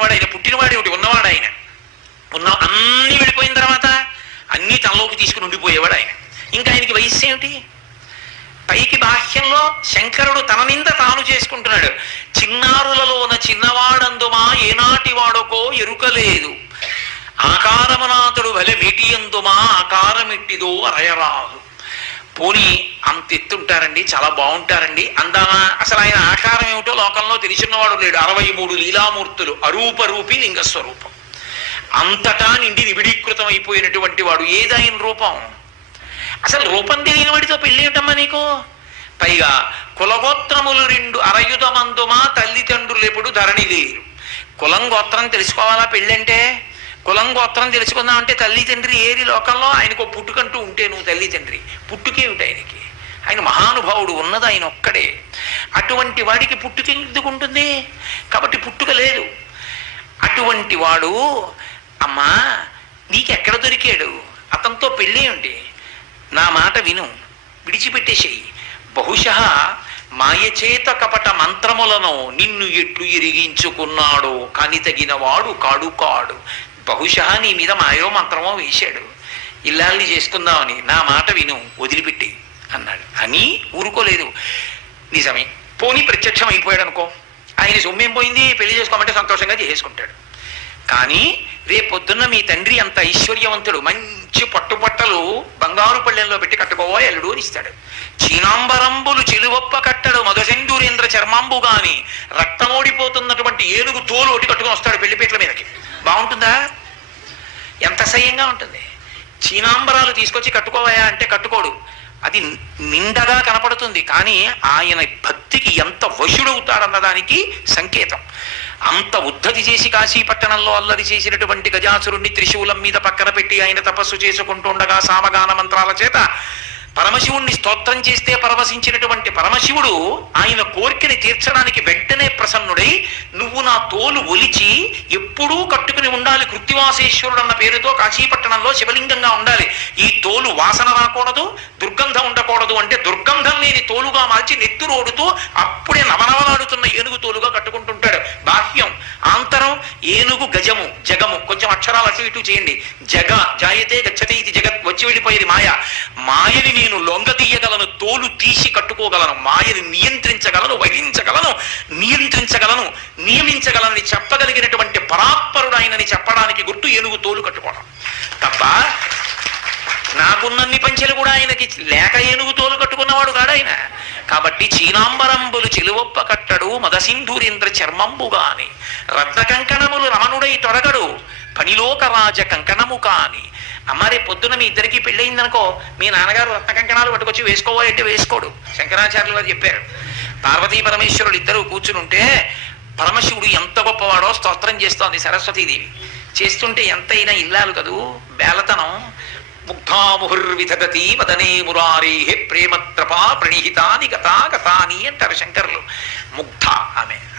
లేనివాడు ఆయన, పుట్టినవాడు ఏమిటి, ఉన్నవాడు ఆయన. అన్నీ వెళ్ళిపోయిన తర్వాత అన్నీ తనలోకి తీసుకుని ఉండిపోయేవాడు ఆయన. ఇంకా ఆయనకి వయస్సు ఏమిటి? పైకి బాహ్యంలో శంకరుడు తన నింద తాను చేసుకుంటున్నాడు. చిన్నారులలోన చిన్నవాడందుమా ఏనాటి వాడుకో ఎరుకలేదు, ఆకారమనాథుడు వలె మీటియందుమా ఆకారమిట్టిదో అరయరాదు. పోనీ అంత ఎత్తుంటారండి, చాలా బాగుంటారండి అందామా? అసలు ఆయన ఆకారం ఏమిటో లోకంలో తెలిసినవాడు లేడు. 63 లీలామూర్తులు, అరూపరూపి లింగస్వరూపం, అంతటా నిండి నిబిడీకృతం అయిపోయినటువంటి వాడు. ఏదాయన రూపం? అసలు రూపం తెలియని వాడితో పెళ్ళి ఏమిటమ్మా నీకు? పైగా కులగోత్రములు 2 అరయుధమందుమా తల్లిదండ్రులు ఎప్పుడు ధరణి లేరు. కులం గోత్రం తెలుసుకోవాలా పెళ్ళంటే? కులం గోత్రం తెలుసుకుందామంటే తల్లి తండ్రి ఏరి లోకంలో? ఆయనకు పుట్టుకంటూ ఉంటే నువ్వు తల్లి తండ్రి, పుట్టుకేమిటి ఆయనకి? ఆయన మహానుభావుడు, ఉన్నది ఆయన ఒక్కడే. అటువంటి వాడికి పుట్టుక ఎందుకు ఉంటుంది? కాబట్టి పుట్టుక లేదు. అటువంటి వాడు అమ్మా నీకెక్కడ దొరికాడు? అతనితో పెళ్ళి ఏమిటి? నా మాట విను, విడిచిపెట్టేసేయి. బహుశా మాయచేత కపట మంత్రములను నిన్ను ఎట్లు ఎరిగించుకున్నాడో కాని తగిన వాడు కాడు. బహుశా నీ మీద మాయో మంత్రమో వేశాడు, ఇల్లాల్ని చేసుకుందామని. నా మాట విను, వదిలిపెట్టి అన్నాడు. అని ఊరుకోలేదు. నిజమే, పోనీ ప్రత్యక్షం అయిపోయాడు అనుకో, ఆయన సొమ్మేం పోయింది, పెళ్లి చేసుకోమంటే సంతోషంగా చేసుకుంటాడు. కానీ రేపొద్దున్న మీ తండ్రి అంత ఐశ్వర్యవంతుడు, మంచి పట్టుపట్టలు బంగారు పళ్ళెల్లో పెట్టి కట్టుకోవా ఎల్లుడు అని ఇస్తాడు. చీనాంబరంబులు చిలువప్ప కట్టడు మధుసెందూరేంద్ర చర్మాంబు గాని, రక్తమోడిపోతున్నటువంటి ఏనుగు తోలు ఒకటి కట్టుకుని వస్తాడు పెళ్లిపేట్ల మీదకి. బాగుంటుందా? ఎంత సహ్యంగా ఉంటుంది. చీనాంబరాలు తీసుకొచ్చి కట్టుకోవాయా అంటే కట్టుకోడు, అది నిండగా కనపడుతుంది. కానీ ఆయన భక్తికి ఎంత వశుడవుతాడన్నదానికి సంకేతం. అంత ఉద్ధతి చేసి కాశీపట్టణంలో అల్లరి చేసినటువంటి గజాసురుణ్ణి త్రిశూలం మీద పక్కన పెట్టి ఆయన తపస్సు చేసుకుంటుండగా సామగాన మంత్రాల చేత పరమశివుణ్ణి స్తోత్రం చేస్తే పరవశించినటువంటి పరమశివుడు ఆయన కోరికని తీర్చడానికి వెంటనే ప్రసన్నుడై, నువ్వు నా తోలు ఒలిచి ఎప్పుడూ కట్టుకుని ఉండాలి, కృత్తివాసేశ్వరుడు అన్న పేరుతో కాశీపట్టణంలో శివలింగంగా ఉండాలి, ఈ తోలు వాసన రాకూడదు, దుర్గంధం ఉండకూడదు అంటే దుర్గంధం లేని తోలుగా మార్చి నెత్తురోడుతూ అప్పుడే నవనవలాడుతున్న ఏనుగు తోలుగా కట్టుకుంటుంటాడు. బాహ్యం, ఆంతరం ఏనుగు, గజము, జగము. కొంచెం అక్షరాలు అటు ఇటు చేయండి. జగ జాయతే గచ్చతే ఇది జగత్, వచ్చి వెళ్ళిపోయేది మాయ. మాయని నేను లొంగదీయగలను, తోలు తీసి కట్టుకోగలను, మాయని నియంత్రించగలను, వహించగలను, నియంత్రించగలను, నియమించగలనని చెప్పగలిగినటువంటి పరాత్పరుడు ఆయనని చెప్పడానికి గుర్తు ఏనుగు తోలు కట్టుకోవడం తప్ప నాకున్నన్ని పంచెలు కూడా ఆయనకి లేక ఏనుగు తోలు కట్టుకున్నవాడు కాడు ఆయన. కాబట్టి చీనాంబరంబులు చెలువొప్ప కట్టడు మదసింధూరేంద్ర చర్మంబుగా అని, రత్న కంకణములు రమణుడై తొడగడు పనిలోక రాజ కంకణము కాని. అమ్మారే పొద్దున మీ ఇద్దరికి పెళ్ళయిందనుకో, మీ నాన్నగారు రత్న కంకణాలు పట్టుకొచ్చి వేసుకోవాలంటే వేసుకోడు. శంకరాచార్యులు వారు చెప్పారు, పార్వతీ పరమేశ్వరుడు ఇద్దరు కూర్చునుంటే పరమశివుడు ఎంత గొప్పవాడో స్తోత్రం చేస్తోంది సరస్వతీదేవి. చేస్తుంటే ఎంతైనా ఇల్లాలు కదూ, బేలతనం. ముగ్ధాముహుర్విధగతి వదనే మురారే ప్రేమత్రపా ప్రణిహితాని గతాని అంటారు శంకరులు. ముగ్ధ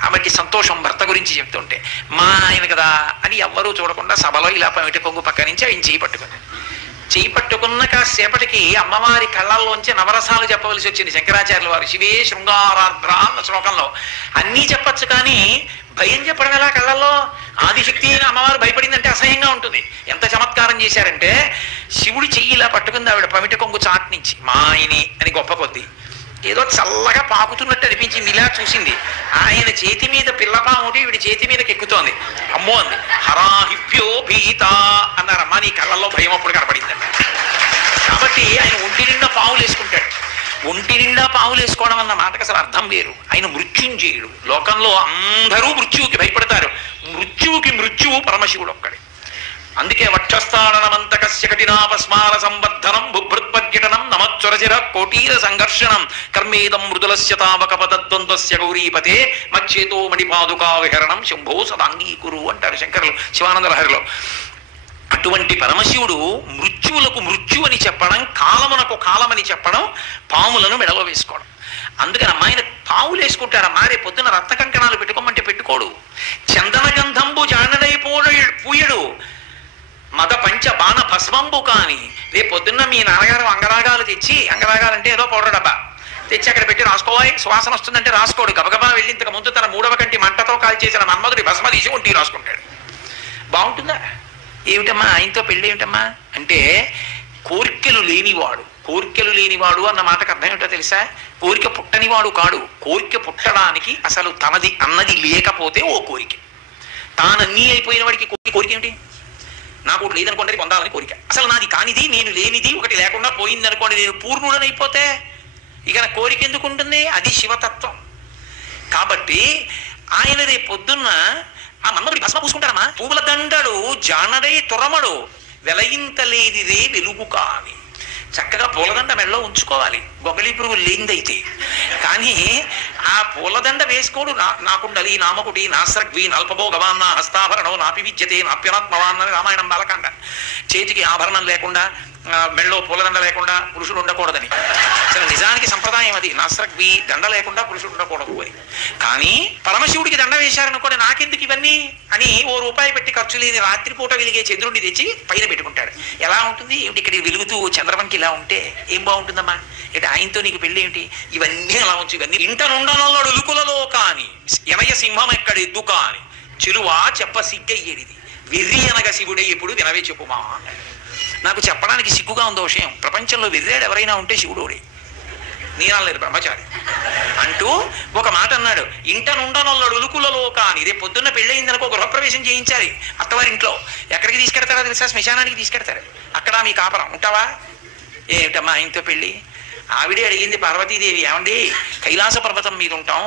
ఆమెకి సంతోషం భర్త గురించి చెప్తుంటే. మా ఆయన కదా అని ఎవ్వరూ చూడకుండా సభలో ఇలా పమిట కొంగు పక్క నుంచి ఆయన చేయి పట్టుకున్న కాసేపటికి అమ్మవారి కళ్ళల్లోంచి నవరసాలు చెప్పవలసి వచ్చింది శంకరాచార్యుల వారు. శివే శృంగారార్ద్ర అన్న శ్లోకంలో అన్నీ చెప్పచ్చు, కానీ భయం చెప్పడం ఎలా కళ్ళల్లో? ఆదిశక్తి అయిన అమ్మవారు భయపడిందంటే అసహ్యంగా ఉంటుంది. ఎంత చమత్కారం చేశారంటే, శివుడి చెయ్యి ఇలా పట్టుకుంది ఆవిడ పమిట కొంగు చాట్ నుంచి. మా ఆయని అని గొప్ప కొద్ది ఏదో చల్లగా పాకుతున్నట్టు అనిపించింది. ఇలా చూసింది, ఆయన చేతి మీద పిల్లపాముటి ఈవిడ చేతి మీదకి ఎక్కుతోంది. అమ్మో అంది. హరాహిభ్యో భీత అన్నారమ్మా, నీ కళ్ళల్లో భయం అప్పుడు కనపడిందండి. కాబట్టి ఆయన ఒంటి నిండా పావులు వేసుకుంటాడు. ఒంటి నిండా పావులు వేసుకోవడం అన్న మాటకు అసలు అర్థం వేరు. ఆయన మృత్యుంజయుడు. లోకంలో అందరూ మృత్యువుకి భయపడతారు, మృత్యువుకి మృత్యువు పరమశివుడు ఒక్కడే. అందుకే వక్షస్థానమంతకస్య కఠినాపస్మార సంవర్ధనం బుభృత్పర్యటనం నమచ్చరచిర కోటీర సంఘర్షణం కర్మేదం మృదులస్య తావక పదద్వంద్వస్య గౌరీపతే మచ్చేతో మణిపాదుకా విహరణం శంభో సదాంగీకురు అంటారు శంకరులు శివానంద లహరిలో. అటువంటి పరమశివుడు మృత్యువులకు మృత్యు అని చెప్పడం, కాలమునకు కాలమని చెప్పడం, పాములను మెడలో వేసుకోవడం. అందుకని అమ్మాయిన పావులు వేసుకుంటారమ్మా. రేపు పొద్దున రత్న కంకణాలు పెట్టుకోమంటే పెట్టుకోడు. చందన గంధంబు జానడై పూయడు మద పంచ బాణ భస్మంబు కాని. రేపు పొద్దున్న మీ నాన్నగారు అంగరాగాలు తెచ్చి, అంగరాగాలంటే ఏదో పౌడర్ డబ్బా తెచ్చి అక్కడ పెట్టి రాసుకోవాలి. సువాసన వస్తుందంటే రాసుకోడు. గబగబా వెళ్ళి ఇంతకు ముందు తన 3వ కంటి మంటతో కాల్చేసిన మన్మధుడి భస్మ తీసి ఒంటి రాసుకుంటాడు. బాగుంటుందా? ఏమిటమ్మా ఆయనతో పెళ్ళి ఏమిటమ్మా అంటే కోరికలు లేనివాడు. కోరికలు లేనివాడు అన్న మాటకు అర్థం ఏమిటో తెలుసా? కోరిక పుట్టనివాడు కాడు. కోరిక పుట్టడానికి అసలు తనది అన్నది లేకపోతే ఓ కోరిక. తానన్నీ అయిపోయిన వాడికి కోరిక ఏమిటి? నాకు ఒకటి లేదనుకోండి పొందాలని కోరిక. అసలు నాది కానిది నేను లేనిది ఒకటి లేకుండా పోయింది అనుకోండి, నేను పూర్ణుడనైపోతే ఇక నా కోరిక ఎందుకు ఉంటుంది? అది శివతత్వం. కాబట్టి ఆయన రేపు పొద్దున్న ఆ మన్మధుడి భస్మ పూసుకుంటారమ్మా. పువ్వుల దండడు జానడై తురమడు వెలయింతలేదిదే వెలుగు కాని. చక్కగా పూలదండ మెడలో ఉంచుకోవాలి, గొగలి పురుగులు లేనిదైతే. కానీ ఆ పూలదండ వేసుకోడు. నాకుండలి నామకుటి నాస్రగ్వి నల్పభోగవాన్న హస్తాభరణం నాపి విద్యతే నాప్యనాత్మవాన్న రామాయణం బాలకాండ. చేతికి ఆభరణం లేకుండా మెడలో పూలదండ లేకుండా పురుషుడు ఉండకూడదని. అసలు నిజానికి సంప్రదాయం అది. నాస్రగ్వి దండ లేకుండా పురుషుడు ఉండకూడదు అని. కానీ పరమశివుడికి దండ వేశారనుకోండి, నాకెందుకు ఇవన్నీ అని ఓ రూపాయి పెట్టి ఖర్చు లేని రాత్రిపూట వెలిగే చంద్రుడిని తెచ్చి పైన పెట్టుకుంటాడు. ఎలా ఉంటుంది ఏమిటి? ఇక్కడ వెలుగుతూ చంద్రవంకి ఇలా ఉంటే ఏం బాగుంటుందమ్మా? అంటే ఆయనతో నీకు పెళ్ళి ఏమిటి? ఇవన్నీ అలా ఉంచు. ఇవన్నీ ఇంట నుండనల్లడు ఉలుకులలో కాని ఎనయ సింహం ఎక్కడ ఎద్దు కాని చెరువా చెప్ప సిగ్గయ్యేది వెర్రి అనగ శివుడే ఎప్పుడు వినవే చెప్పుమా అన్నాడు. నాకు చెప్పడానికి సిగ్గుగా ఉందో విషయం. ప్రపంచంలో వెర్రాడు ఎవరైనా ఉంటే శివుడోడే, నేనలేదు బ్రహ్మచారి అంటూ ఒక మాట అన్నాడు. ఇంట నుండనల్లడు ఉలుకులలో కాని. రేపు పొద్దున్న పెళ్ళయిందనుకో గృహప్రవేశం చేయించాలి అత్తవారింట్లో. ఎక్కడికి తీసుకెడతారో తెలుసా? శ్మశానానికి తీసుకెడతారు. అక్కడ మీ కాపరం ఉంటావా? ఏమిటమ్మా ఆయనతో పెళ్ళి? ఆవిడే అడిగింది పార్వతీదేవి, ఏమండి కైలాస పర్వతం మీద ఉంటాం,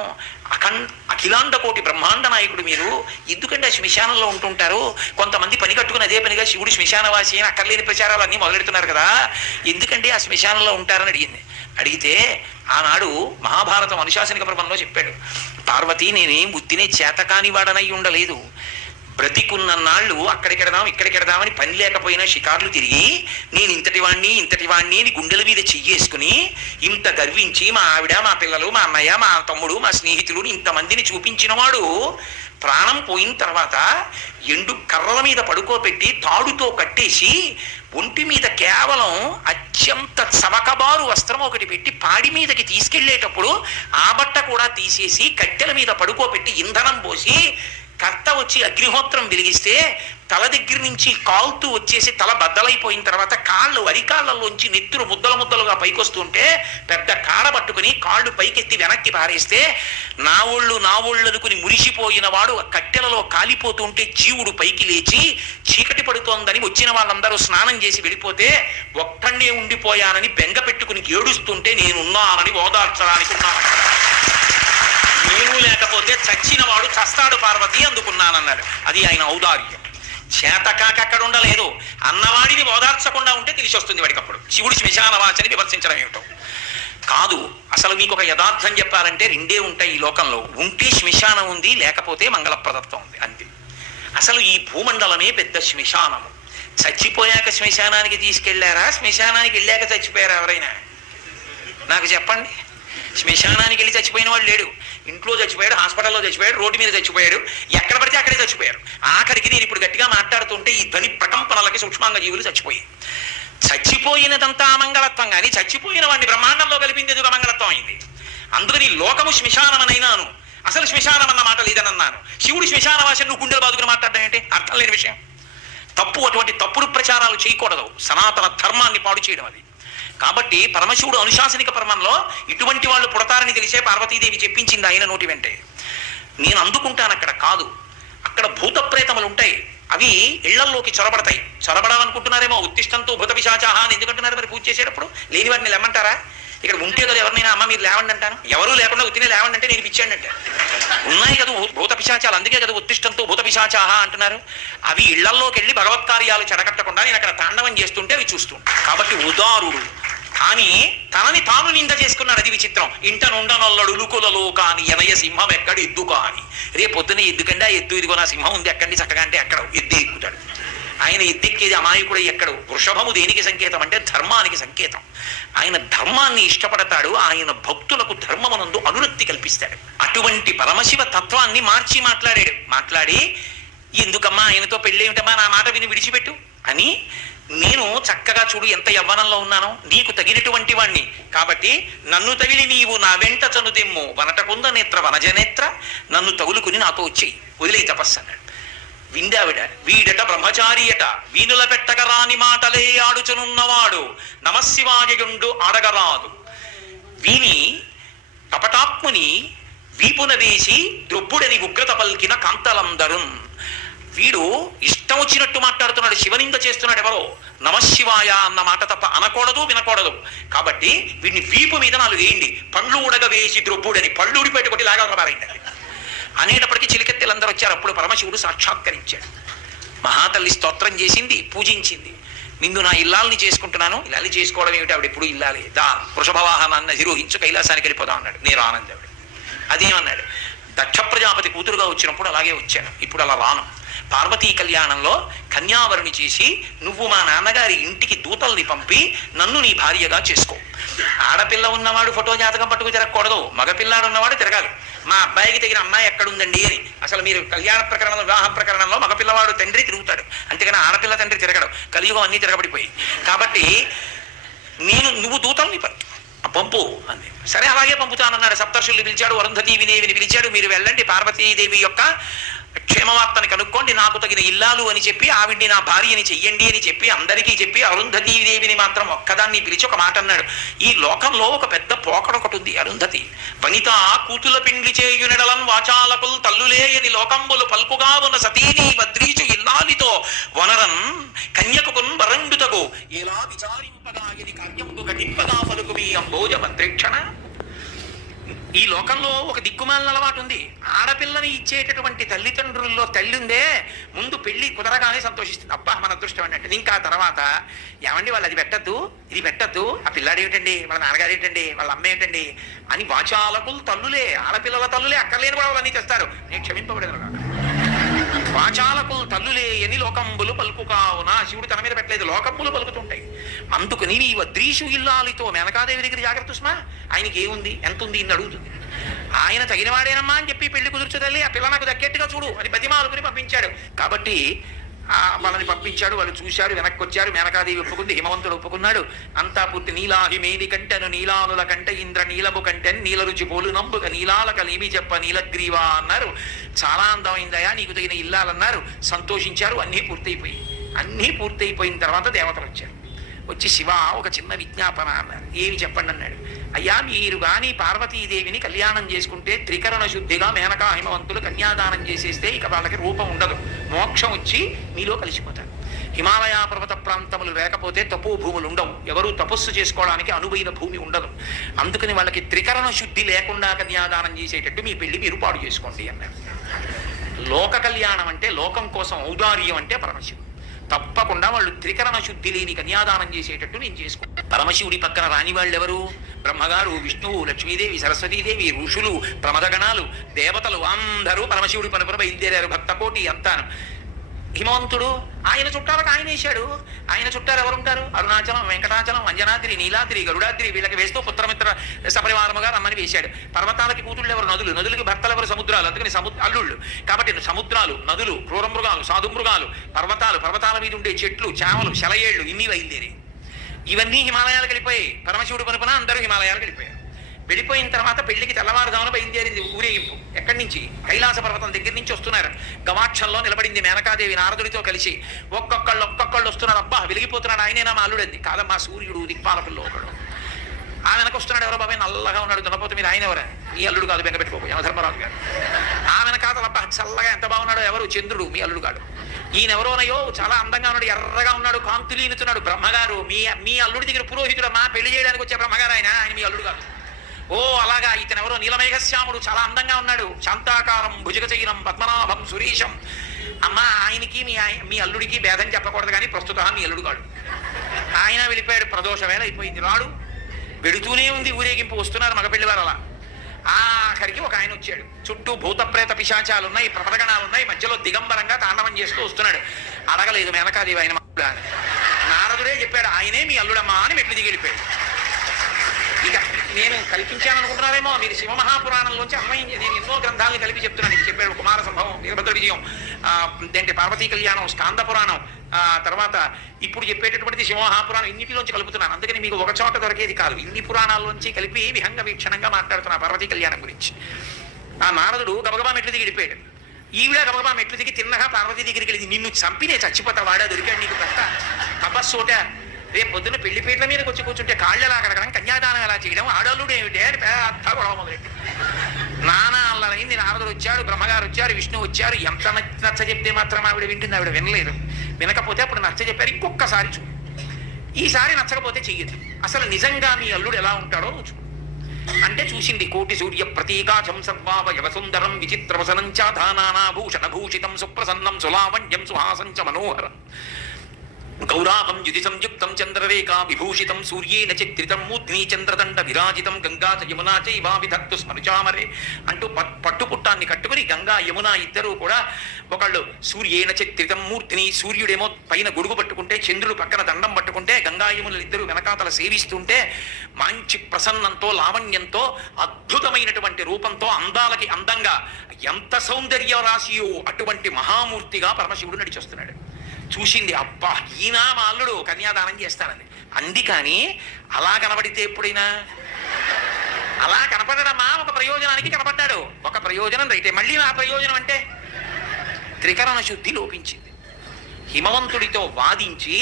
అఖిలాండ కోటి బ్రహ్మాండ నాయకుడు మీరు, ఎందుకంటే ఆ శ్మశానంలో ఉంటుంటారు? కొంతమంది పని కట్టుకుని అదే పనిగా శివుడు శ్మశానవాసి అని అక్కర్లేని ప్రచారాలు అన్నీ మొదలెడుతున్నారు కదా, ఎందుకంటే ఆ శ్మశానంలో ఉంటారని అడిగింది. అడిగితే ఆనాడు మహాభారతం అనుశాసనిక పర్వంలో చెప్పాడు, పార్వతి నేనేం బుద్ధినే చేతకాని వాడనై ఉండలేదు. బ్రతికున్న నాళ్ళు అక్కడికెడదాం ఇక్కడికెడదామని పని లేకపోయినా షికార్లు తిరిగి నేను ఇంతటి వాణ్ణి అని గుండెల మీద చెయ్యేసుకుని ఇంత గర్వించి మా ఆవిడ మా పిల్లలు మా అన్నయ్య మా తమ్ముడు మా స్నేహితులు ఇంతమందిని చూపించిన వాడు ప్రాణం పోయిన తర్వాత ఎండు కర్రల మీద పడుకోబెట్టి తాడుతో కట్టేసి ఒంటి మీద కేవలం అత్యంత చవకబారు వస్త్రం ఒకటి పెట్టి పాడి మీదకి తీసుకెళ్లేటప్పుడు ఆ బట్ట కూడా తీసేసి కట్టెల మీద పడుకోబెట్టి ఇంధనం పోసి కర్త వచ్చి అగ్నిహోత్రం వెలిగిస్తే తల దగ్గర నుంచి కాలుతూ వచ్చేసి తల బద్దలైపోయిన తర్వాత కాళ్ళు అరికాళ్ళలోంచి నెత్తురు ముద్దలు ముద్దలుగా పైకొస్తుంటే పెద్ద కాడ పట్టుకుని కాళ్ళు పైకెత్తి వెనక్కి పారేస్తే నా ఒళ్ళు అనుకుని మురిసిపోయిన వాడు కట్టెలలో కాలిపోతుంటే జీవుడు పైకి లేచి చీకటి పడుతోందని వచ్చిన వాళ్ళందరూ స్నానం చేసి వెళ్ళిపోతే ఒక్కడే ఉండిపోయానని బెంగ పెట్టుకుని ఏడుస్తుంటే నేనున్నానని ఓదార్చడానికి ఉన్నాను. నేను లేకపోతే చచ్చిన వాడు చస్తాడు పార్వతి అందుకున్నానన్నాడు. అది ఆయన ఔదార్యం. చేతకాక అక్కడ ఉండలేదు. అన్నవాడిని ఓదార్చకుండా ఉంటే తెలిసి వస్తుంది వాడికప్పుడు శివుడు శ్మశానవాచని విమర్శించడం ఏమిటో కాదు. అసలు మీకు ఒక యథార్థం చెప్పాలంటే రెండే ఉంటాయి ఈ లోకంలో. ఉంటే శ్మశానం ఉంది, లేకపోతే మంగళప్రదత్వం ఉంది, అంతే. అసలు ఈ భూమండలమే పెద్ద శ్మశానము. చచ్చిపోయాక శ్మశానానికి తీసుకెళ్లారా? శ్మశానానికి వెళ్ళాక చచ్చిపోయారా ఎవరైనా? నాకు చెప్పండి. శ్మశానానికి వెళ్ళి చచ్చిపోయిన వాడు లేడు. ఇంట్లో చచ్చిపోయాడు, హాస్పిటల్లో చచ్చిపోయాడు, రోడ్డు మీద చచ్చిపోయాడు, ఎక్కడ పడితే అక్కడే చచ్చిపోయారు. ఆఖరికి నేను ఇప్పుడు గట్టిగా మాట్లాడుతుంటే ఈ ధ్వని ప్రకంపనలకి సూక్ష్మాంగ జీవులు చచ్చిపోయాయి. చచ్చిపోయినదంతా అమంగళత్వం, కానీ చచ్చిపోయిన వాడిని బ్రహ్మాండంలో కలిపింది ఎందుకు అమంగళత్వం అయింది? అందుకని లోకము శ్మశానమనైనాను, అసలు శ్మశానం అన్న మాట లేదనన్నాను. శివుడు శ్మశానవాసి నువ్వు గుండెలు బాదుకుని మాట్లాడడం ఏంటి? అర్థం లేని విషయం. తప్పు. అటువంటి తప్పుడు ప్రచారాలు చేయకూడదు. సనాతన ధర్మాన్ని పాడు చేయడం అది. కాబట్టి పరమశివుడు అనుశాసనిక పర్వంలో ఇటువంటి వాళ్ళు పుడతారని తెలిసే పార్వతీదేవి చెప్పించింది ఆయన నోటి వెంటే. నేను అందుకుంటాను అక్కడ కాదు. అక్కడ భూత ప్రేతములు ఉంటాయి, అవి ఇళ్లల్లోకి చొరబడతాయి. చొరబడాలనుకుంటున్నారేమో. ఉత్తిష్టంతో భూత పిశాచాహ అని ఎందుకంటున్నారు మరి పూజ చేసేటప్పుడు? లేని వాటిని లేమంటారా? ఇక్కడ ఉంటే కదా ఎవరినైనా అమ్మ మీరు లేవండి అంటాను. ఎవరూ లేకుండా ఉత్తినే లేవండి అంటే నేను పిచ్చాను అంటే. ఉన్నాయి కదా భూత పిశాచాలు, అందుకే కదా ఉత్తిష్టంతో భూత పిశాచాహ అంటున్నారు. అవి ఇళ్లల్లోకి వెళ్ళి భగవత్ కార్యాలు చెడగట్టకుండా నేను అక్కడ తాండవం చేస్తుంటే అవి చూస్తుంటాను. కాబట్టి ఉదారుడు కానీ తనని తాను నింద చేసుకున్నాడు. అది విచిత్రం. ఇంట నుండనొల్లడు ఉలుకులలో కాని ఎనయ సింహం ఎక్కడ ఎద్దు కాని. రేపు పొద్దున ఎద్దుకండి ఆ ఎద్దు ఇదిగో నా సింహం ఉంది ఎక్కండి చక్కగా అంటే ఎక్కడ ఎద్దు ఎక్కుతాడు. ఆయన ఎద్దెక్కేది అమాయకుడు ఎక్కడు. వృషభము దేనికి సంకేతం అంటే ధర్మానికి సంకేతం. ఆయన ధర్మాన్ని ఇష్టపడతాడు. ఆయన భక్తులకు ధర్మమునందు అనురక్తి కల్పిస్తాడు. అటువంటి పరమశివ తత్వాన్ని మార్చి మాట్లాడాడు. మాట్లాడి ఎందుకమ్మా ఆయనతో పెళ్ళేమిటమ్మా, నా మాట విని విడిచిపెట్టు అని నేను చక్కగా చూడు ఎంత యవ్వనంలో ఉన్నానో, నీకు తగినటువంటి వాణ్ణి, కాబట్టి నన్ను తగిలి నీవు నా వెంట చనుదెమ్ము వనటకుంద నేత్ర వనజనేత్ర, నన్ను తగులుకుని నాతో వచ్చేయి, వదిలేయి తపస్సు అన్నాడు. విందావిడ, వీడట బ్రహ్మచారియట, వీనుల పెట్టక రాని మాటలే ఆడుచునున్నవాడు, నమశివాయయుండు ఆడగరాదు. వీని కపటాత్ముని వీపున వేసి ద్రొబ్బుడని ఉగ్రత పల్కిన కాంతలందరూ. వీడు ఇష్టం వచ్చినట్టు మాట్లాడుతున్నాడు, శివనింద చేస్తున్నాడు. ఎవరో నమశివాయ అన్న మాట తప్ప అనకూడదు, వినకూడదు. కాబట్టి వీడిని వీపు మీద 4 వేయండి, పండ్లు ఉడగ వేసి ద్రొబ్బుడని, పళ్ళు ఊడిపోయి కొట్టి లాగా మారైంది అనేటప్పటికీ చిలికెత్తెలందరూ వచ్చారు. అప్పుడు పరమశివుడు సాక్షాత్కరించాడు. మహాతల్లి స్తోత్రం చేసింది, పూజించింది. నిన్ను నా ఇల్లాలని చేసుకుంటున్నాను. ఇల్లాలి చేసుకోవడం ఏమిటి, ఆవిడ ఎప్పుడు ఇల్లాలి, దా వృషభవాహనాన్ని అధిరోహించు కైలాసానికి వెళ్ళిపోదాం అన్నాడు. నేను ఆనందావిడ అదేమన్నాడు, దక్ష ప్రజాపతి కూతురుగా వచ్చినప్పుడు అలాగే వచ్చాను, ఇప్పుడు అలా రాను. పార్వతీ కళ్యాణంలో కన్యావరుని చేసి నువ్వు మా నాన్నగారి ఇంటికి దూతల్ని పంపి నన్ను నీ భార్యగా చేసుకో. ఆడపిల్ల ఉన్నవాడు ఫోటో జాతకం పట్టుకు తిరగకూడదు, మగపిల్లాడు ఉన్నవాడు తిరగాలి. మా అబ్బాయికి తగిన అమ్మాయి ఎక్కడుందండి అని. అసలు మీరు కళ్యాణ ప్రకరణంలో, వివాహ ప్రకరణంలో మగపిల్లవాడు తండ్రి తిరుగుతాడు, అంతేగాని ఆడపిల్ల తండ్రి తిరగడు. కలియుగం అన్నీ తిరగబడిపోయి. కాబట్టి నువ్వు దూతల్ని పంపు అంది. సరే అలాగే పంపుతానన్నాడు. సప్తర్షుల్ని పిలిచాడు, అరుంధతీదేవిని పిలిచాడు. మీరు వెళ్ళండి, పార్వతీదేవి యొక్క క్షేమవార్తని కనుక్కోండి, నాకు తగిన ఇల్లాలు అని చెప్పి ఆవిడ్ని నా భార్యని చెయ్యండి అని చెప్పి అందరికీ చెప్పి అరుంధతీదేవిని మాత్రం ఒక్కదాన్ని పిలిచి ఒక మాట అన్నాడు. ఈ లోకంలో ఒక పెద్ద పోకడొకటి ఉంది. అరుంధతి వనిత కూతుల పిండి చేయునెడలం వాచాలకులు తల్లులేయని లోకంబులు పల్పుగా ఉన్న సతీని వద్రీచు ఇల్లాలితో వనరన్ కన్యకున్ వరండుతగు ఎలా విచారింపగా ఇది కార్యముకు కటింపగా పలుకు మీ అంబోజ భద్రేక్షణ. ఈ లోకంలో ఒక దిక్కుమాలిన అలవాటు ఉంది. ఆడపిల్లని ఇచ్చేటటువంటి తల్లిదండ్రుల్లో తల్లి ఉందే, ముందు పెళ్లి కుదరగానే సంతోషిస్తుంది, అబ్బా మన అదృష్టం అన్నట్టు. ఇంకా తర్వాత ఏమండి వాళ్ళు అది పెట్టద్దు, ఇది పెట్టద్దు, ఆ పిల్లాడు ఏమిటండి, వాళ్ళ నాన్నగారు ఏంటండి, వాళ్ళ అమ్మ ఏంటండి అని వాచాలకులు తల్లులే, ఆడపిల్లల తల్లులే అక్కర్లేని కూడా వాళ్ళన్నీ తెస్తారు. నేను క్షమింపబడేది కాదు. వాచాలకులు తల్లులే ఎని లోకంబులు పలుకు కావున. శివుడు తన మీద పెట్టలేదు, లోకంబులు పలుకుతుంటాయి. అందుకని నీ వద్రీషు ఇల్లాలితో, మేనకాదేవి దగ్గర జాగ్రత్త సుమా, ఆయనకి ఏముంది ఎంత ఉంది ఇన్ని అడుగుతుంది. ఆయన తగినవాడేనమ్మా అని చెప్పి పెళ్లి కుదుర్చు తల్లి, ఆ పిల్ల నాకు దక్కేట్టుగా చూడు అని బతిమాలుకుని పంపించాడు. కాబట్టి వాళ్ళని పంపించాడు. వాళ్ళు చూశారు, వెనక్కి వచ్చారు. మేనకాదేవి ఒప్పుకుంది, హిమవంతుడు ఒప్పుకున్నాడు. అంతా పూర్తి. నీలాహిమేది కంటెను నీలానుల కంటే ఇంద్ర నీలము కంటెన్ నీల రుచి పోలు నంబుక నీలాలక నీమి చెప్ప నీలగ్రీవా అన్నారు. చాలా అందమైందయా, నీకు తగిన ఇల్లాలన్నారు. సంతోషించారు. అన్నీ పూర్తయిపోయి. అన్నీ పూర్తయిపోయిన తర్వాత దేవతలు వచ్చారు. వచ్చి శివ ఒక చిన్న విజ్ఞాపన అన్నారు. ఏమి చెప్పండి అన్నాడు. అయ్యా మీరు కానీ పార్వతీదేవిని కళ్యాణం చేసుకుంటే త్రికరణ శుద్ధిగా మేనకా హిమవంతులు కన్యాదానం చేసేస్తే ఇక వాళ్ళకి రూపం ఉండదు, మోక్షం వచ్చి మీలో కలిసిపోతారు. హిమాలయ పర్వత ప్రాంతములు లేకపోతే తపో భూములు ఉండవు, ఎవరు తపస్సు చేసుకోవడానికి అనువైన భూమి ఉండదు. అందుకని వాళ్ళకి త్రికరణ శుద్ధి లేకుండా కన్యాదానం చేసేటట్టు మీ పెళ్లి మీరు పాడు చేసుకోండి అన్నారు. లోక కళ్యాణం అంటే, లోకం కోసం ఔదార్యం అంటే పరమశివుడు. తప్పకుండా వాళ్ళు త్రికరణ శుద్ధి లేని కన్యాదానం చేసేటట్టు నేను చేసుకో. పరమశివుడి పక్కన రాని వాళ్ళు ఎవరు? బ్రహ్మగారు, విష్ణువు, లక్ష్మీదేవి, సరస్వతీదేవి, ఋషులు, ప్రమదగణాలు, దేవతలు అందరూ పరమశివుడి పనుపున బయలుదేరారు. భక్తకోటి అంతాను. హిమవంతుడు ఆయన చుట్టాలకు ఆయన వేశాడు. ఆయన చుట్టారు ఎవరుంటారు? అరుణాచలం, వెంకటాచలం, అంజనాద్రి, నీలాద్రి, గరుడాద్రి, వీళ్ళకి వేస్తూ పుత్రమిత్ర సపరివారముగా రమ్మని వేశాడు. పర్వతాలకి కూతుళ్ళు ఎవరు? నదులు. నదులకి భర్తలు ఎవరు? సముద్రాలు. అందుకని అల్లుళ్ళు. కాబట్టి సముద్రాలు, నదులు, క్రూర మృగాలు, సాధు మృగాలు, పర్వతాలు, పర్వతాల మీద ఉండే చెట్లు, చామలు, శలయేళ్లు ఇన్ని బయలుదేరి. ఇవన్నీ హిమాలయాలకు వెళ్ళిపోయాయి. పరమశివుడు పనుపున అందరూ హిమాలయాలకు వెళ్ళిపోయారు. వెళ్ళిపోయిన తర్వాత పెళ్లికి తెల్లవారుజామున బయలుదేరింది ఊరేగింపు. ఎక్కడి నుంచి? కైలాస పర్వతం దగ్గర నుంచి వస్తున్నారు. గవాక్షంలో నిలబడింది మేనకాదేవి నారదుడితో కలిసి. ఒక్కొక్కళ్ళు వస్తున్నారు. అబ్బా వెలిగిపోతున్నాడు, ఆయనేనా మా అల్లుడంది. కాదమ్మా సూర్యుడు, దిక్పాలకుల్లో ఒకడు. ఆ వెనక వస్తున్నాడు. ఎవరో బాబాయ్ నల్లగా ఉన్నాడు, దున్నపోతే మీరు ఆయన ఎవరా? మీ అల్లుడు కాదు, బెంగపెట్టుకోకు, యమధర్మరాజు గారు. ఆ వెనకాల అబ్బా చల్లగా ఎంత బాగున్నాడో, ఎవరు? చంద్రుడు, మీ అల్లుడు కాడు. ఈయనెవరోనయో చాలా అందంగా ఉన్నాడు, ఎర్రగా ఉన్నాడు, కాంతులీనుతున్నాడు. బ్రహ్మగారు, మీ అల్లుడి దగ్గర పురోహితుడు, మా పెళ్లి చేయడానికి వచ్చే బ్రహ్మగారు ఆయన మీ అల్లుడు కాదు. ఓ అలాగా. ఇతను ఎవరో? నీలమేఘశ్యాముడు, చాలా అందంగా ఉన్నాడు, శాంతాకారం, భుజగచైనం, పద్మనాభం, సురీషం. అమ్మ ఆయనకి మీ అల్లుడికి భేదం చెప్పకూడదు, కానీ ప్రస్తుతం మీ అల్లుడు కాడు. ఆయన వెళ్ళిపోయాడు. ప్రదోష వేళ అయిపోయింది. రాడు. వెడుతూనే ఉంది ఊరేగింపు. వస్తున్నారు మగపెళ్లి వారు. అలా ఆఖరికి ఒక ఆయన వచ్చాడు. చుట్టూ భూతప్రేత పిశాచాలు ఉన్నాయి, ప్రపదగణాలు ఉన్నాయి. మధ్యలో దిగంబరంగా తాండవం చేస్తూ వస్తున్నాడు. అడగలేదు మేనకాదేవి ఆయన నారదుడే చెప్పాడు, ఆయనే మీ అల్లుడమ్మా అని మెట్లు దిగి వెళ్ళిపోయాడు. ఇక నేను కల్పించాను అనుకుంటున్నారేమో, మీరు శివ మహాపురాణంలోంచి అన్వయం. నేను ఎన్నో గ్రంథాలను కలిపి చెప్తున్నాను. ఇది చెప్పాడు కుమార సంభవం, వీరభద్ర విజయం, ఏంటి పార్వతీ కళ్యాణం, స్కాంద పురాణం, తర్వాత ఇప్పుడు చెప్పేటటువంటిది సింహాపురాణం, ఇన్నిటిలోంచి కలుపుతున్నాను. అందుకని మీకు ఒక చోట దొరికేది కాదు, ఇన్ని పురాణాల్లోంచి కలిపి విహంగ వీక్షణంగా మాట్లాడుతున్నా పార్వతీ కళ్యాణం గురించి. ఆ నారదుడు గబగబా మెట్లు దిగి వెళ్ళిపోయాడు. ఈవిడ గబగబా మెట్లు దిగి తిన్నగా పార్వతీ దగ్గరికి వెళ్ళి, నిన్ను చంపినే చచ్చిపోతా, వాడా దొరికాడు నీకు పెద్ద తపస్సోట, రేపు పొద్దున్న పెళ్లిపీటల మీదకి వచ్చి కూర్చుంటే కాళ్ళు ఎలా కడగడం, కన్యాదానం ఎలా చేయడం, ఆడల్లుడు ఏమిటి అని పెద్ద గొడవ మొదలెట్టి నానా అల్లరైంది. నారదుడు వచ్చాడు, బ్రహ్మగారు వచ్చారు, విష్ణు వచ్చారు. ఎంత నచ్చ చెప్తే మాత్రం ఆవిడ వింటుంది, ఆవిడ వినలేదు. వినకపోతే అప్పుడు నచ్చ చెప్పారు, ఇంకొకసారి చూడు, ఈసారి నచ్చకపోతే చెయ్యదు, అసలు నిజంగా మీ అల్లుడు ఎలా ఉంటాడో చూడు అంటే చూసింది. కోటి సూర్య ప్రతీకాచం సర్వావయవ సుందరం విచిత్రవసనం చాధానాభూషణ భూషితం సుప్రసన్నం సులావణ్యం సుహాసంచ మనోహరం గౌరాహం యుధి సంయుక్తం చంద్రరేఖా విభూషితం సూర్యేన చిత్రితం మూర్ధ్ని చంద్రదండ విరాజితం గంగా చ యమునా చైవా విధత్తు స్మరుచామరే అంటూ పట్టుపుట్టాన్ని కట్టుకుని గంగా యమున ఇద్దరూ కూడా ఒకళ్ళు సూర్యేన చిత్రితం మూర్ధ్ని, సూర్యుడేమో పైన గొడుగు పట్టుకుంటే, చంద్రుడు పక్కన దండం పట్టుకుంటే, గంగా యమునలు ఇద్దరు వెనకాతల సేవిస్తుంటే మంచి ప్రసన్నంతో లావణ్యంతో అద్భుతమైనటువంటి రూపంతో అందాలకి అందంగా ఎంత సౌందర్య రాశియో అటువంటి మహామూర్తిగా పరమశివుడు నడిచొస్తున్నాడు. చూసింది, అబ్బా ఈయన మా అల్లుడు, కన్యాదానం చేస్తానని అంది. కానీ అలా కనబడితే ఎప్పుడైనా అలా కనపడడమా, ఒక ప్రయోజనానికి కనపడ్డాడు. ఒక ప్రయోజనం రైతే, మళ్ళీ ఆ ప్రయోజనం అంటే త్రికరణ శుద్ధి లోపించింది. హిమవంతుడితో వాదించి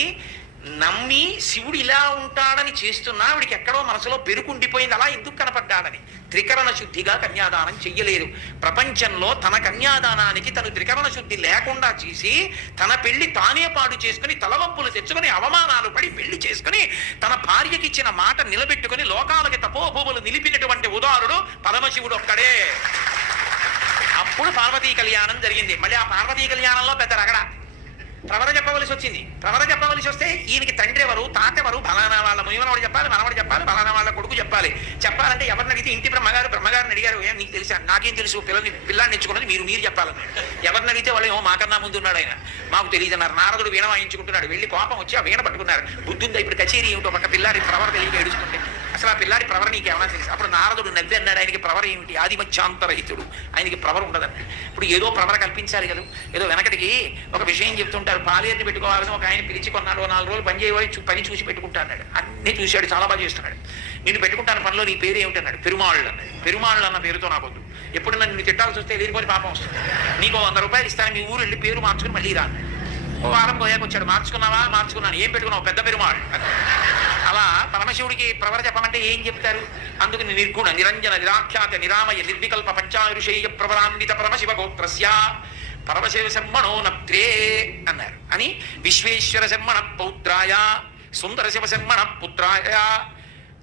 నమ్మి శివుడు ఇలా ఉంటాడని చేస్తున్నా ఆవిడికి ఎక్కడో మనసులో పెరుకుండిపోయింది, అలా ఎందుకు కనపడ్డాడని. త్రికరణ శుద్ధిగా కన్యాదానం చెయ్యలేదు. ప్రపంచంలో తన కన్యాదానానికి తను త్రికరణ శుద్ధి లేకుండా చేసి తన పెళ్లి తానే పాడు చేసుకుని తలవంపులు తెచ్చుకుని అవమానాలు పడి పెళ్లి చేసుకుని తన భార్యకి ఇచ్చిన మాట నిలబెట్టుకుని లోకాలకి తపోభూములు నిలిపినటువంటి ఉదారుడు పరమశివుడు ఒక్కడే. అప్పుడు పార్వతీ కళ్యాణం జరిగింది. మళ్ళీ ఆ పార్వతీ కళ్యాణంలో పెద్ద రగడ, ప్రవర చెప్పవలసి వచ్చింది. ప్రవర చెప్పవలసి వస్తే ఈయనకి తండ్రి ఎవరు, తాత ఎవరు, బలానా వాళ్ళ మునిమనవాడు చెప్పాలి, మనవాడు చెప్పాలి, బలానా వాళ్ళ కొడుకు చెప్పాలి. చెప్పాలంటే ఎవరిని అడిగితే ఇంటి బ్రహ్మగారిని అడిగారు, నీకు తెలుసా, నాకేం తెలుసు, పిల్లాన్ని ఎంచుకున్నది మీరు చెప్పాలని. ఎవరిని అడిగితే వాళ్ళు ఏమో మాకన్నా ముందు ఉన్నాడు ఆయన, మాకు తెలియదు అన్నారు. నారదుడు వీణ వాయించుకుంటున్నాడు, వెళ్ళి కోపం వచ్చి ఆ వీణ పట్టుకున్నారు. బుద్ధుందా ఇప్పుడు కచేరీ ఏమిటో పక్క పిల్లాడి ప్రవర తెలియక ఏడుస్తుంటే, అసలు ఆ పిల్లాడి ప్రవర నీకు ఏమైనా తెలుసు. అప్పుడు నారదుడు నవ్వి అన్నాడు, ఆయనకి ప్రవర ఏమిటి, ఆదిమధ్యాంతరహితుడు, ఆయనకి ప్రవర ఉండదండి. ఇప్పుడు ఏదో ప్రవర కల్పించాలి కదా. ఏదో వెనకటికి ఒక విషయం చెప్తుంటారు, పాలేరుని పెట్టుకోవాలని ఒక ఆయన పిలిచి కొన్నాడు, 4 రోజులు పని చేయబోయి పని చూసి పెట్టుకుంటాడు. అన్నీ చూశాడు, చాలా బాగా చేస్తున్నాడు. నేను పెట్టుకుంటాను పనిలో, నీ పేరు ఏమిటన్నాడు. పెరుమాళ్ళు అన్నాడు. పెరుమాళ్ళు అన్న పేరుతో నాకొద్దు, ఎప్పుడన్నా నిన్ను తిట్టాల్సి వస్తే లేనిపోయి పాపం వస్తుంది, నీకు 100 రూపాయలు ఇస్తాను, మీ ఊరు వెళ్ళి పేరు మార్చుకుని మళ్ళీ రా అన్నాడు. ఓ వారం పోయాక వచ్చాడు, మార్చుకున్నావా, మార్చుకున్నాను. ఏం పెట్టుకున్నావు, పెద్ద పెరుమాళ్ళు. అలా పరమశివుడికి ప్రవర చెప్పమంటే ఏం చెప్తారు. అందుకని నిర్గుణ నిరంజన నిరాఖ్యాత నిరామయ నిర్వికల్ప పంచారుషేయ ప్రవరాన్విత పరమశివ గోత్రస్య పరమశివ శర్మణో నప్త్రే అన్నారు. అని విశ్వేశ్వర శర్మణ పౌత్రాయ సుందర శివ శర్మణ పుత్రాయ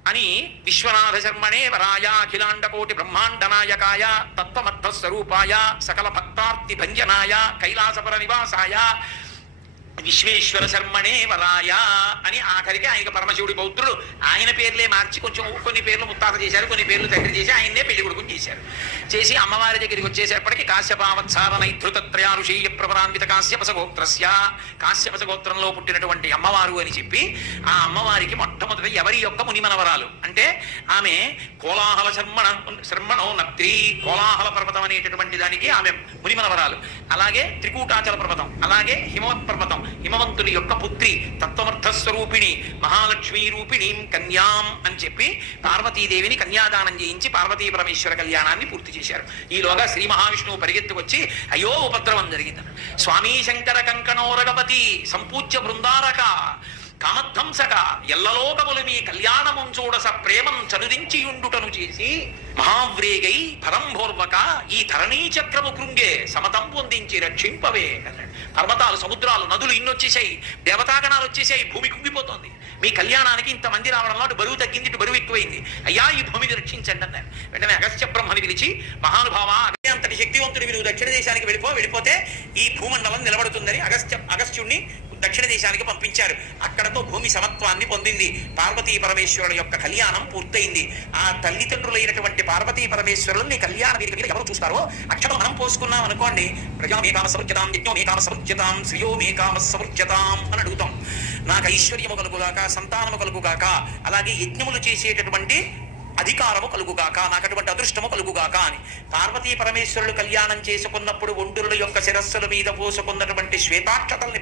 అని విశ్వనాథ శర్మణే వరాయ అఖిలాండ కోటి బ్రహ్మాండ నాయకాయ తత్వమర్థ స్వరూపాయ సకల భక్తార్తి భంజనాయ కైలాసపర నివాసాయ విశ్వేశ్వర శర్మణే వరాయ అని ఆఖరికి ఆయనకి పరమశివుడి పౌత్రుడు. ఆయన పేర్లే మార్చి కొంచెం కొన్ని పేర్లు ముత్తాత చేశారు, కొన్ని పేర్లు తండ్రి చేసి ఆయన్నే పెళ్లి కొడుకుని చేశారు. చేసి అమ్మవారి దగ్గరికి వచ్చేసేపటికి కాశ్యపావత్సార నైతృతత్రయారుషేయ ప్రవరాన్విత కాశ్యపస గోత్రస్య, కాశ్యపస గోత్రంలో పుట్టినటువంటి అమ్మవారు అని చెప్పి ఆ అమ్మవారికి మొట్టమొదటి ఎవరి యొక్క మునిమనవరాలు అంటే ఆమె కోలాహల శర్మణో నప్త్రి, కోలాహల పర్వతం అనేటటువంటి దానికి ఆమె మునిమనవరాలు. అలాగే త్రికూటాచల పర్వతం, అలాగే హిమవత్ పర్వతం, హిమవంతుడి యొక్క పుత్రి, తత్వమర్థ స్వరూపిణి, మహాలక్ష్మీ రూపిణీం కన్యాం అని చెప్పి పార్వతీదేవిని కన్యాదానం చేయించి పార్వతీ పరమేశ్వర కళ్యాణాన్ని పూర్తి చేశారు. ఈలోగా శ్రీ మహావిష్ణువు పరిగెత్తుకొచ్చి అయ్యో ఉపద్రవం జరిగింది. స్వామీ శంకర కంకణోరగపతి సంపూజ్య బృందారక కామధ్వంసక ఎల్లలోకములు మీ కళ్యాణము చూడస ప్రేమం చనుదించియుండుటను చేసి మహావ్రేగై పరంభోర్వక ఈ ధరణీ చక్రము కృంగే సమతం పొందించి రక్షింపవే అన్నాడు. పర్వతాలు, సముద్రాలు, నదులు ఇన్నొచ్చేసాయి, దేవతాగణాలు వచ్చేసాయి, భూమి కుంగిపోతోంది. మీ కళ్యాణానికి ఇంతమంది రావడంలో అటు బరువు తగ్గింది, ఇటు బరువు ఎక్కువైంది, అయ్యా ఈ భూమిని రక్షించండి అన్నారు. వెంటనే అగస్త్య బ్రహ్మని పిలిచి, మహానుభావ అంతటి శక్తివంతుడివి నువ్వు దక్షిణ దేశానికి వెళ్ళిపోతే ఈ భూమండలం నిలబడుతుందని అగస్త్యుణ్ణి దక్షిణ దేశానికి పంపించారు. అక్కడతో భూమి సమత్వాన్ని పొందింది. పార్వతీ పరమేశ్వరుల యొక్క కళ్యాణం పూర్తయింది. ఆ తల్లిదండ్రులైనటువంటి పార్వతీ పరమేశ్వరులని కళ్యాణ వేదిక మీద ఎవరు చూస్తారో అక్షరం మనం పోసుకున్నాం అనుకోండి, ప్రజా మేకామ సమృజ్యతాం, యజ్ఞో మేకామ సమృజ్యతాం, శ్రియో మేకామ సమృజ్యతాం అని అడుగుతాం. నాకు ఐశ్వర్యము కలుగుగాక, సంతానము కలుగుగాక, అలాగే యజ్ఞములు చేసేటటువంటి అధికారము కలుగుగాక, నాకు అటువంటి అదృష్టము కలుగుగాక అని. పార్వతీ పరమేశ్వరులు కళ్యాణం చేసుకున్నప్పుడు ఒండుల యొక్క శిరస్సుల మీద పోసుకున్నటువంటి శ్వేతాక్షతల్ని